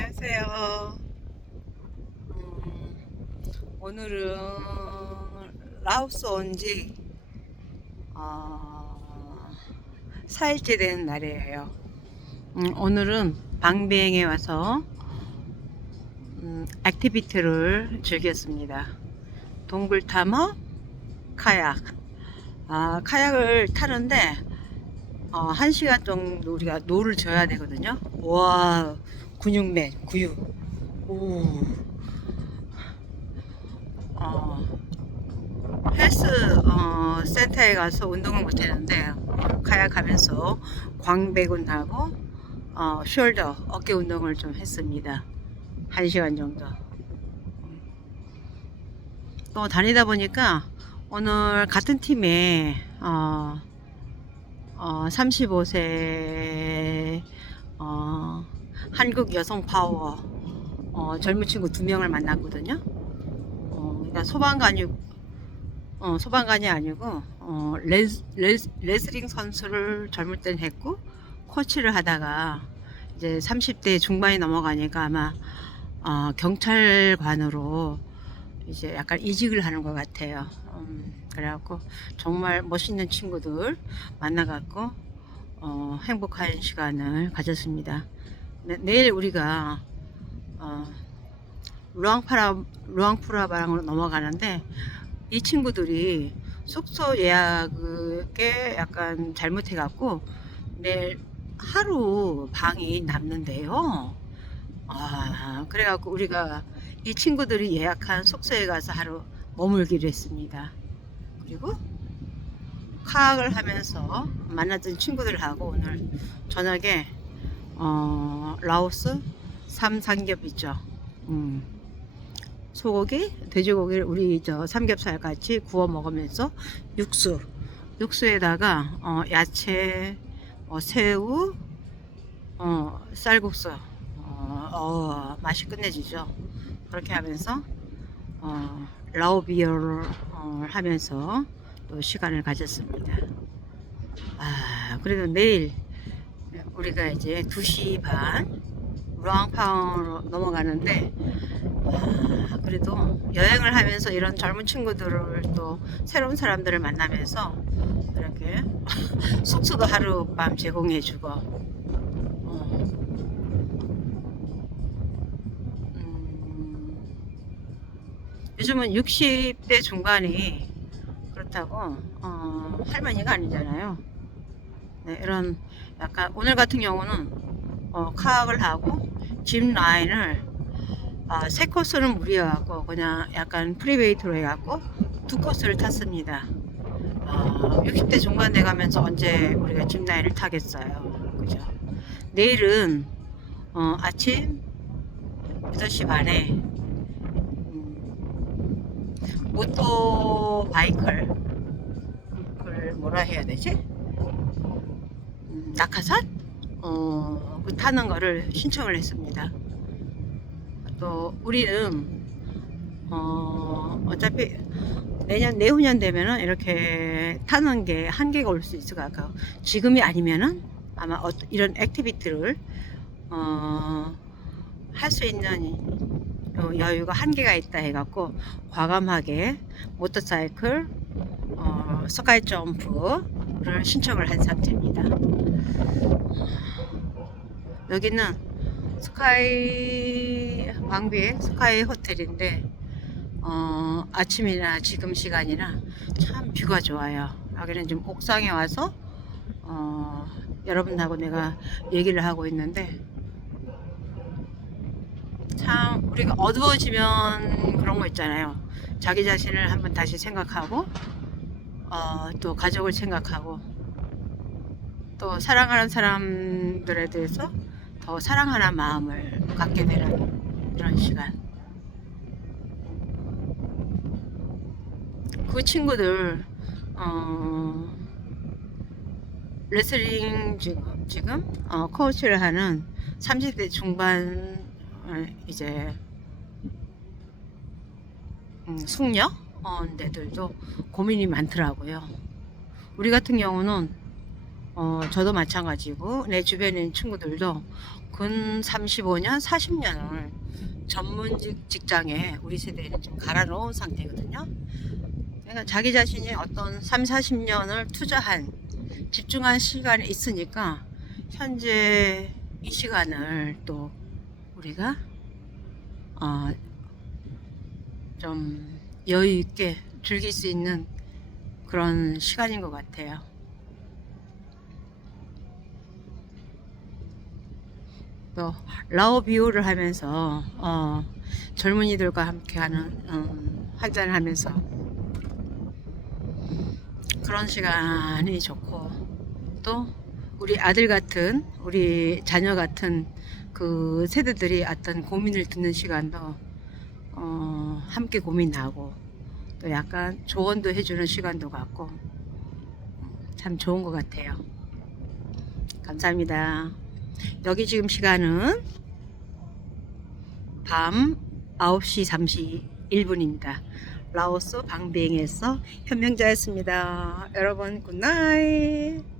안녕하세요. 음, 오늘은 라오스 온지 어, 4일째 되는 날이에요. 음, 오늘은 방배행에 와서 음, 액티비티를 즐겼습니다. 동굴 탐험, 카약. 아, 카약을 타는데 어, 한 시간 정도 우리가 노를 져야 되거든요. 와, 근육맨, 근육. 오. 어, 헬스 어, 센터에 가서 운동을 못 했는데 어, 카약하면서 광배근하고 어, 숄더 어깨 운동을 좀 했습니다. 한 시간 정도. 또 다니다 보니까 오늘 같은 팀에 어, 어, 35세 어, 한국 여성 파워 어, 젊은 친구 두 명을 만났거든요. 어, 그러니까 소방관이 어, 소방관이 아니고 어, 레스, 레스, 레슬링 선수를 젊을 땐 했고 코치를 하다가 이제 30대 중반이 넘어가니까 아마 어, 경찰관으로 이제 약간 이직을 하는 것 같아요. 음, 그래갖고 정말 멋있는 친구들 만나갖고 어, 행복한 시간을 가졌습니다. 네, 내일 우리가 어, 루앙파라 루앙프라바랑으로 넘어가는데 이 친구들이 숙소 예약에 약간 잘못해갖고 내일 하루 방이 남는데요. 아 그래갖고 우리가 이 친구들이 예약한 숙소에 가서 하루 머물기로 했습니다. 그리고 카약을 하면서 만났던 친구들하고 오늘 저녁에 어, 라오스 삼삼겹 있죠. 음. 소고기, 돼지고기를 우리 저 삼겹살 같이 구워 먹으면서 육수, 육수에다가 어, 야채, 어, 새우, 어, 쌀국수, 어, 어, 맛이 끝내주죠. 그렇게 하면서 어, 라오비어를 어, 하면서 또 시간을 가졌습니다. 아, 그래도 내일 우리가 이제 2시 반 루앙파우로 넘어가는데 아, 그래도 여행을 하면서 이런 젊은 친구들을 또 새로운 사람들을 만나면서 이렇게 숙소도 하룻밤 제공해주고 어, 음, 요즘은 60대 중반이 그렇다고 어, 할머니가 아니잖아요. 네, 이런 약간 오늘 같은 경우는 어, 카약을 하고 집 라인을 아, 세 코스는 무리해갖고 그냥 약간 프리베이트로 해갖고 두 코스를 탔습니다. 어, 60대 중반 돼가면서 언제 우리가 집 라인을 타겠어요. 그죠? 내일은 어, 아침 8시 반에 음, 모토 바이클 그걸 뭐라 해야 되지? 음, 낙하산? 어, 그 타는 거를 신청을 했습니다. 또 우리는 어, 어차피 내년 내후년 되면은 이렇게 타는 게 한계가 올 수 있을 것 같아요. 지금이 아니면은 아마 어, 이런 액티비티를 어, 할 수 있는 어, 여유가 한계가 있다 해갖고 과감하게 모터사이클 어, 스카이 점프 를 신청을 한 상태입니다. 여기는 스카이 왕비의 스카이 호텔인데 어, 아침이나 지금 시간이나 참 뷰가 좋아요. 여기는 지금 옥상에 와서 어, 여러분하고 내가 얘기를 하고 있는데 참 우리가 어두워지면 그런 거 있잖아요. 자기 자신을 한번 다시 생각하고 어, 또 가족을 생각하고 또 사랑하는 사람들에 대해서 더 사랑하는 마음을 갖게 되는 그런 시간. 그 친구들 어, 레슬링 지금 지금 어, 코치를 하는 30대 중반 어, 이제 음, 숙녀 어, 데들도 고민이 많더라고요. 우리 같은 경우는 어, 저도 마찬가지고 내 주변에 있는 친구들도 근 35년, 40년을 전문직 직장에 우리 세대는 좀 갈아놓은 상태거든요. 그러니까 자기 자신이 어떤 3, 40년을 투자한 집중한 시간이 있으니까 현재 이 시간을 또 우리가 어, 좀 여유 있게 즐길 수 있는 그런 시간인 것 같아요. 또 라오비오를 하면서 어, 젊은이들과 함께하는 음, 한잔을 하면서 그런 시간이 좋고 또 우리 아들 같은 우리 자녀 같은 그 세대들이 어떤 고민을 듣는 시간도 어, 함께 고민하고 또 약간 조언도 해주는 시간도 갖고 참 좋은 것 같아요. 감사합니다. 여기 지금 시간은 밤 9시 31분입니다. 라오스 방비행에서 현명자였습니다. 여러분 굿나잇.